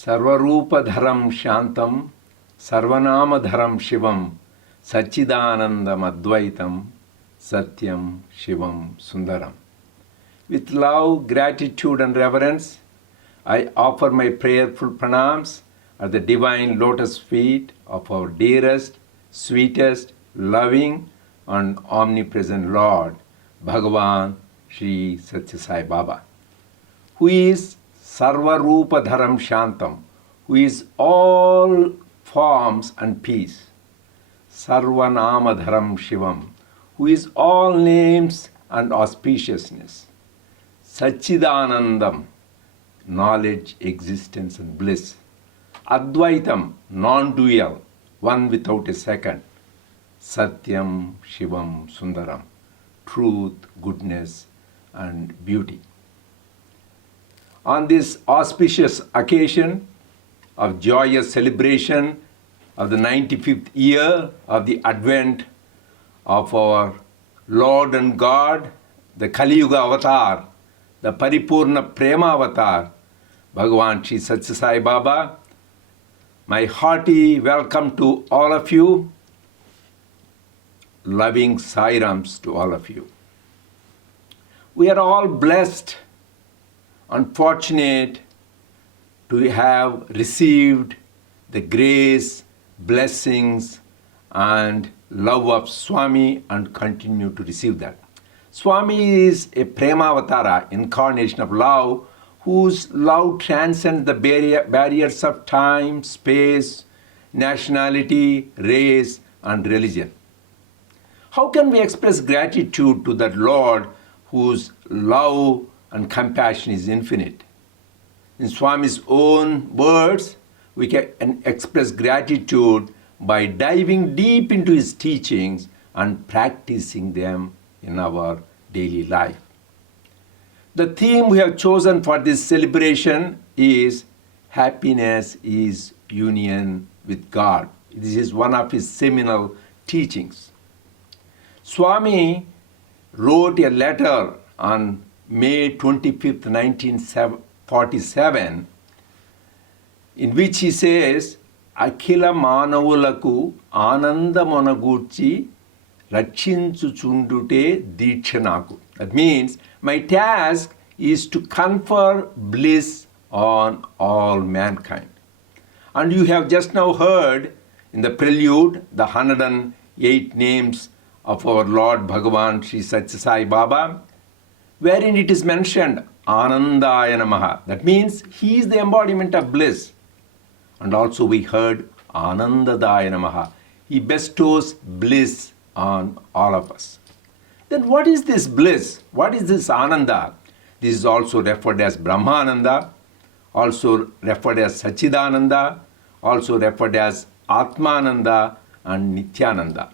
Sarvarupadharam Shantam Sarvanamadharam Shivam Satchidanandam Advaitam Satyam Shivam Sundaram. With love, gratitude and reverence, I offer my prayerful pranams at the divine lotus feet of our dearest, sweetest, loving and omnipresent Lord, Bhagavan Sri Sathya Sai Baba, who is Sarvarupadharam Shantam, who is all forms and peace. Sarvanamadharam Shivam, who is all names and auspiciousness. Satchidanandam, knowledge, existence and bliss. Advaitam, non-dual, one without a second. Satyam Shivam Sundaram, truth, goodness and beauty. On this auspicious occasion of joyous celebration of the 95th year of the advent of our Lord and God, the Kali Yuga avatar, the Paripurna Prema avatar, Bhagavan Sri Sathya Sai Baba, my hearty welcome to all of you, loving Sairams to all of you. We are all blessed and fortunate to have received the grace, blessings and love of Swami and continue to receive that. Swami is a Prema Avatara, incarnation of love, whose love transcends the barriers of time, space, nationality, race and religion. How can we express gratitude to that Lord whose love and compassion is infinite? In Swami's own words, we can express gratitude by diving deep into his teachings and practicing them in our daily life. The theme we have chosen for this celebration is Happiness is Union with God. This is one of his seminal teachings. Swami wrote a letter on May 25th, 1947, in which he says, Akhila Manavulaku Anandamonagurchi Rachinchuchundute Dikshanaku. That means, my task is to confer bliss on all mankind. And you have just now heard in the prelude the 108 names of our Lord Bhagavan Sri Sathya Sai Baba, wherein it is mentioned Anandaya Namaha. That means he is the embodiment of bliss. And also we heard Anandadaya Namaha. He bestows bliss on all of us. Then what is this bliss? What is this Ananda? This is also referred as Brahmananda, also referred as Satchidananda, also referred as Atmananda and Nityananda.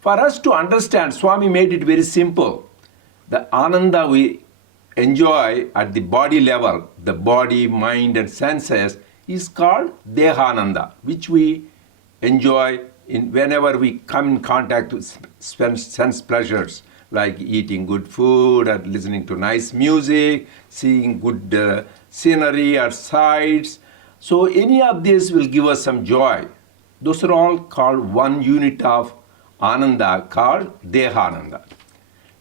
For us to understand, Swami made it very simple. The Ananda we enjoy at the body level, the body, mind and senses, is called Dehananda, which we enjoy whenever we come in contact with sense pleasures, like eating good food or listening to nice music, seeing good scenery or sights. So any of this will give us some joy. Those are all called one unit of Ananda, called Dehananda.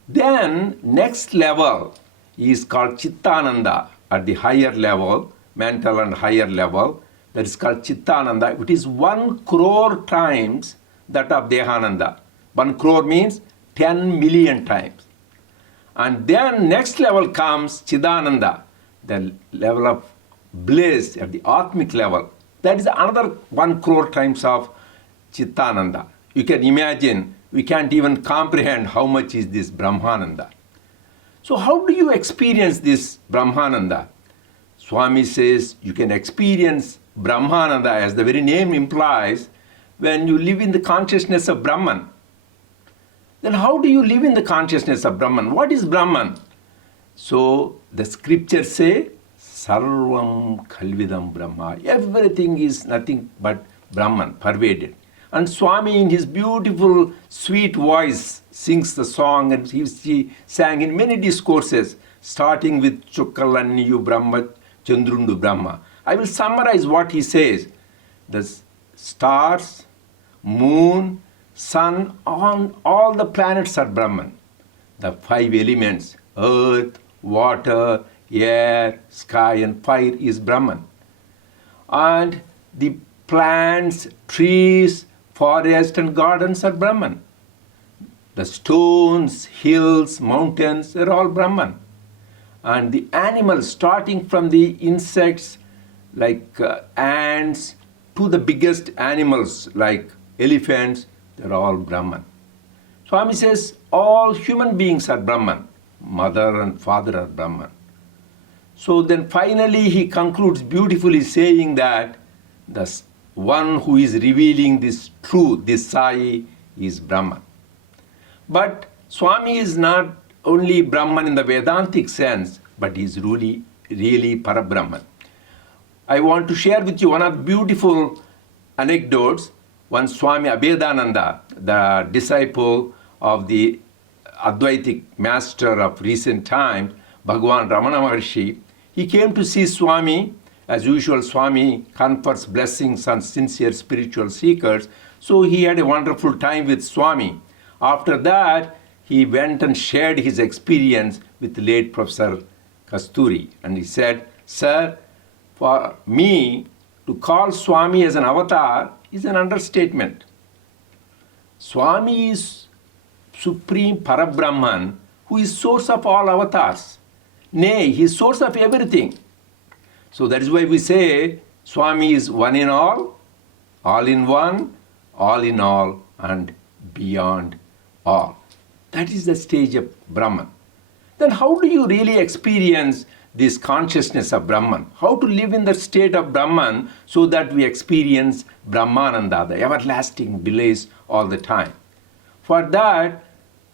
Then next level is called Chittananda, at the higher level, mental and higher level. That is called Chittananda. It is 1 crore times that of Dehananda. 1 crore means 10 million times. And then next level comes Chidananda, the level of bliss at the Atmic level. That is another 1 crore times of Chittananda. You can imagine, we can't even comprehend how much is this Brahmananda. So how do you experience this Brahmananda? Swami says you can experience Brahmananda, as the very name implies, when you live in the consciousness of Brahman. Then how do you live in the consciousness of Brahman? What is Brahman? So the scriptures say, Sarvam Khalvidam Brahma. Everything is nothing but Brahman, pervaded. And Swami in his beautiful, sweet voice sings the song, and he sang in many discourses, starting with Chukkalanniyu Brahma, Chandrundu Brahma. I will summarize what he says. The stars, moon, sun, all the planets are Brahman. The 5 elements, earth, water, air, sky and fire is Brahman. And the plants, trees, forest and gardens are Brahman. The stones, hills, mountains are all Brahman. And the animals, starting from the insects like ants to the biggest animals like elephants, they're all Brahman. Swami says all human beings are Brahman. Mother and father are Brahman. So then finally he concludes beautifully saying that the one who is revealing this truth, this Sai, is Brahman. But Swami is not only Brahman in the Vedantic sense, but he is really Parabrahman. I want to share with you one of the beautiful anecdotes. When Swami Abhedananda, the disciple of the Advaitic master of recent times, Bhagavan Ramana Maharshi, he came to see Swami. As usual, Swami confers blessings on sincere spiritual seekers. So he had a wonderful time with Swami. After that, he went and shared his experience with the late Professor Kasturi. And he said, "Sir, for me to call Swami as an avatar is an understatement. Swami is Supreme Parabrahman who is source of all avatars. Nay, he is source of everything. So that is why we say Swami is one in all in one, all in all, and beyond all." That is the stage of Brahman. Then how do you really experience this consciousness of Brahman? How to live in the state of Brahman so that we experience Brahmananda, the everlasting bliss all the time? For that,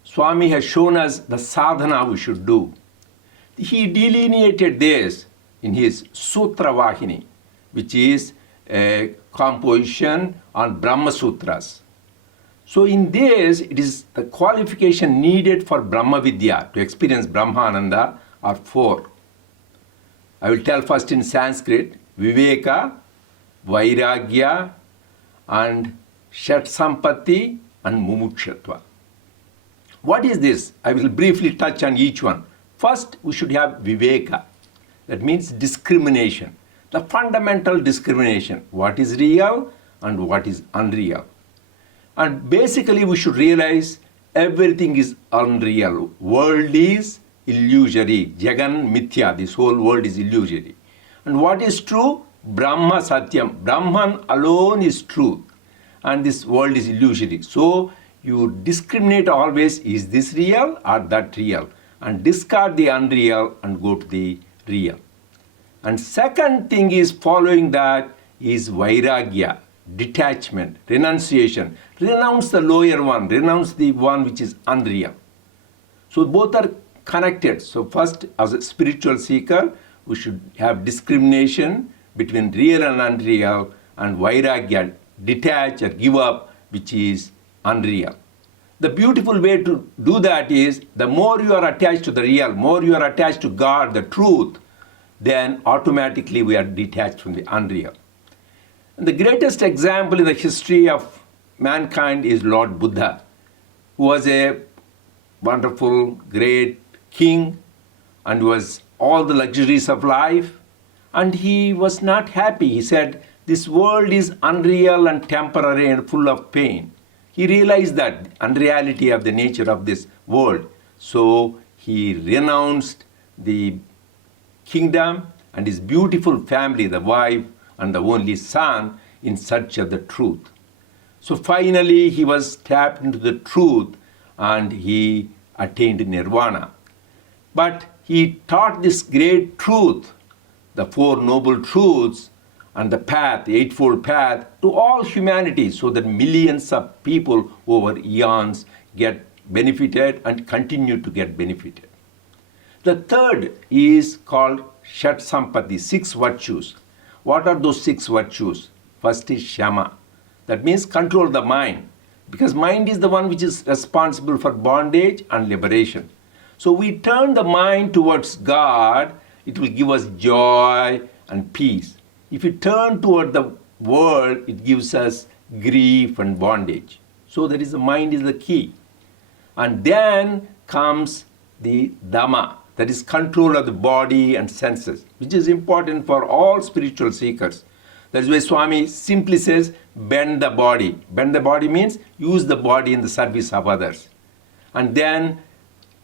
Swami has shown us the sadhana we should do. He delineated this in his Sutra Vahini, which is a composition on Brahma Sutras. So in this, it is the qualification needed for Brahma Vidya to experience Brahmananda are 4. I will tell first in Sanskrit: Viveka, Vairagya, and Shat Sampatti, and Mumukshutva. What is this? I will briefly touch on each one. First, we should have Viveka. That means discrimination. The fundamental discrimination. What is real and what is unreal. And basically we should realize everything is unreal. World is illusory. Jagan Mithya. This whole world is illusory. And what is true? Brahma Satyam. Brahman alone is truth. And this world is illusory. So you discriminate always, is this real or that real? And discard the unreal and go to the real. And second thing is following that is Vairagya. Detachment, renunciation. Renounce the lower one, renounce the one which is unreal. So both are connected. So first, as a spiritual seeker, we should have discrimination between real and unreal, and Vairagya, detach or give up, which is unreal. The beautiful way to do that is, the more you are attached to the real, more you are attached to God, the truth, then automatically we are detached from the unreal. And the greatest example in the history of mankind is Lord Buddha, who was a wonderful, great king and was all the luxuries of life. And he was not happy. He said, this world is unreal and temporary and full of pain. He realized that unreality of the nature of this world. So he renounced the kingdom and his beautiful family, the wife and the only son, in search of the truth. So finally he was tapped into the truth and he attained nirvana. But he taught this great truth, the 4 noble truths and the path, the eightfold path, to all humanity, so that millions of people over eons get benefited and continue to get benefited. The third is called Shat Sampatti, 6 virtues. What are those 6 virtues? First is Shama. That means control the mind, because mind is the one which is responsible for bondage and liberation. So we turn the mind towards God, it will give us joy and peace. If we turn toward the world, it gives us grief and bondage. So that is the mind is the key. And then comes the Dhamma, that is control of the body and senses, which is important for all spiritual seekers. That is why Swami simply says, bend the body. Bend the body means use the body in the service of others. And then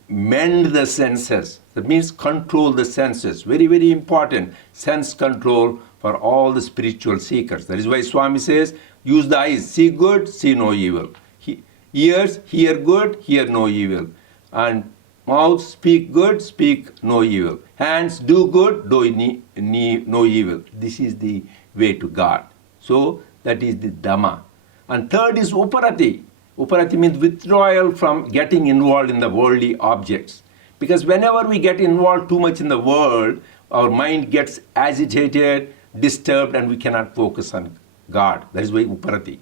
mend the senses. That means control the senses. Very, very important. Sense control for all the spiritual seekers. That is why Swami says, use the eyes. See good, see no evil. Ears, hear good, hear no evil. And mouth, speak good, speak no evil. Hands, do good, do no evil. This is the way to God. So that is the Dhamma. And third is Uparati. Uparati means withdrawal from getting involved in the worldly objects. Because whenever we get involved too much in the world, our mind gets agitated, disturbed, and we cannot focus on God. That is why Uparati.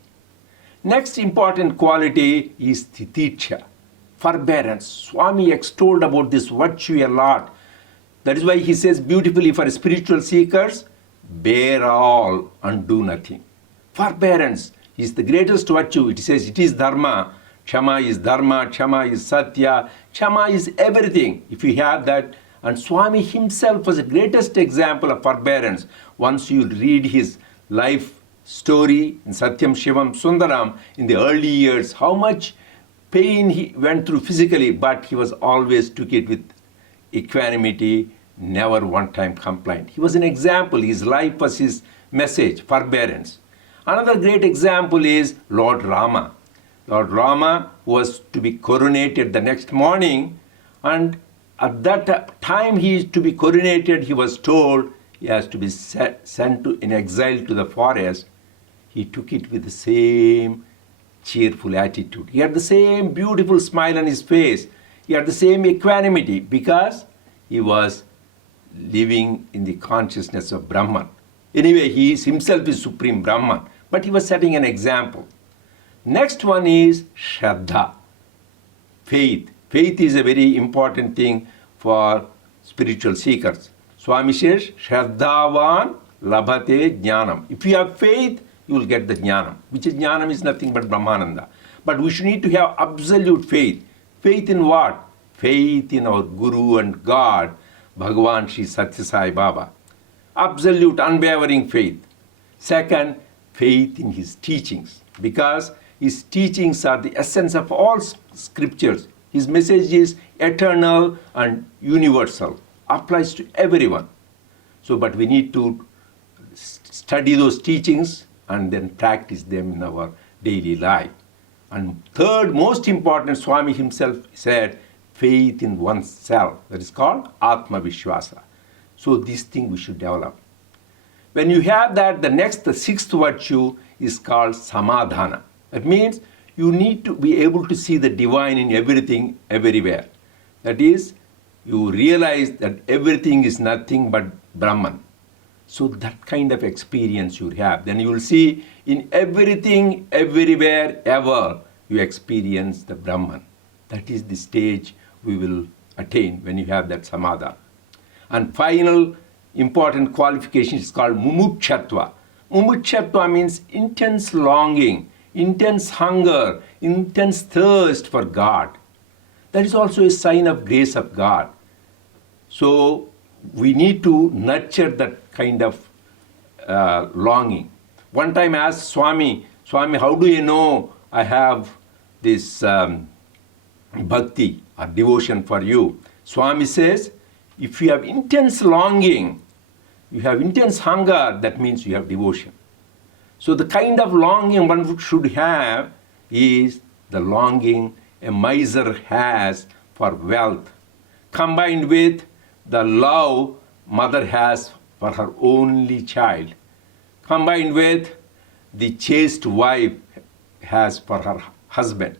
Next important quality is Titiksha, forbearance. Swami extolled about this virtue a lot. That is why he says beautifully for spiritual seekers, bear all and do nothing. Forbearance is the greatest virtue. It says it is Dharma. Kshama is Dharma, Kshama is Sathya, Kshama is everything. If you have that, and Swami himself was the greatest example of forbearance. Once you read his life story in Satyam Shivam Sundaram in the early years, how much pain he went through physically, but he was always took it with equanimity, never one time complained. He was an example. His life was his message, forbearance. Another great example is Lord Rama. Lord Rama was to be coronated the next morning, and at that time he is to be coronated, he was told he has to be sent in exile to the forest. He took it with the same cheerful attitude. He had the same beautiful smile on his face. He had the same equanimity because he was living in the consciousness of Brahman. Anyway, he himself is Supreme Brahman, but he was setting an example. Next one is Shraddha, faith. Faith is a very important thing for spiritual seekers. Swami says, Shraddhavan labhate jnanam. If you have faith, you will get the jnanam, which is jnanam is nothing but Brahmananda. But we should need to have absolute faith. Faith in what? Faith in our Guru and God, Bhagavan Sri Sathya Sai Baba. Absolute, unwavering faith. Second, faith in his teachings, because his teachings are the essence of all scriptures. His message is eternal and universal, applies to everyone. So, but we need to study those teachings and then practice them in our daily life. And third, most important, Swami himself said, faith in oneself. That is called Atma Vishwasa. So this thing we should develop. When you have that, the sixth virtue is called Samadhana. That means you need to be able to see the divine in everything, everywhere. That is, you realize that everything is nothing but Brahman. So that kind of experience you have. Then you will see in everything, everywhere, ever, you experience the Brahman. That is the stage we will attain when you have that samadha. And final important qualification is called mumukshutva. Mumukshutva means intense longing, intense hunger, intense thirst for God. That is also a sign of grace of God. So we need to nurture that kind of longing. One time I asked Swami, how do you know I have this bhakti or devotion for you? Swami says, if you have intense longing, you have intense hunger, that means you have devotion. So the kind of longing one should have is the longing a miser has for wealth, combined with the love mother has for her only child, combined with the chaste wife has for her husband,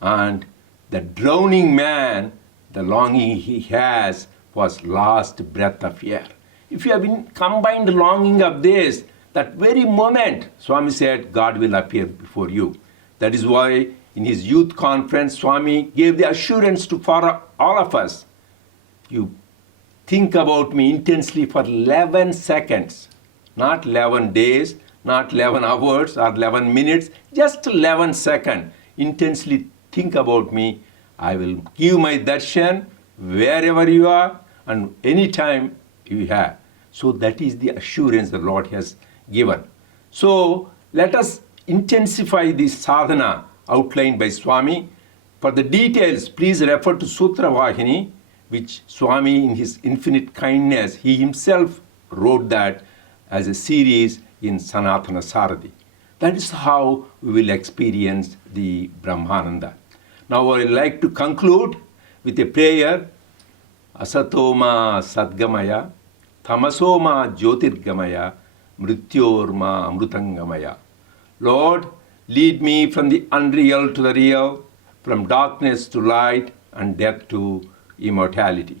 and the drowning man, the longing he has was last breath of air. If you have combined longing of this, that very moment, Swami said, God will appear before you. That is why in his youth conference, Swami gave the assurance for all of us. You think about me intensely for 11 seconds. not 11 days, not 11 hours or 11 minutes, just 11 seconds. Intensely think about me. I will give my darshan wherever you are and anytime you have. So that is the assurance the Lord has given. So let us intensify this sadhana outlined by Swami. For the details, please refer to Sutra Vahini, which Swami in his infinite kindness, he himself wrote that as a series in Sanatana Saradi. That is how we will experience the Brahmananda. Now I would like to conclude with a prayer. Asatoma Sadgamaya, Tamasoma Jyotirgamaya, Mrityorma Amrutangamaya. Lord, lead me from the unreal to the real, from darkness to light and death to immortality.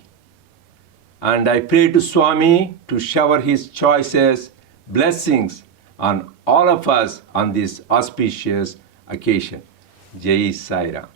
And I pray to Swami to shower his choices, blessings on all of us on this auspicious occasion. Jai Sai Ram.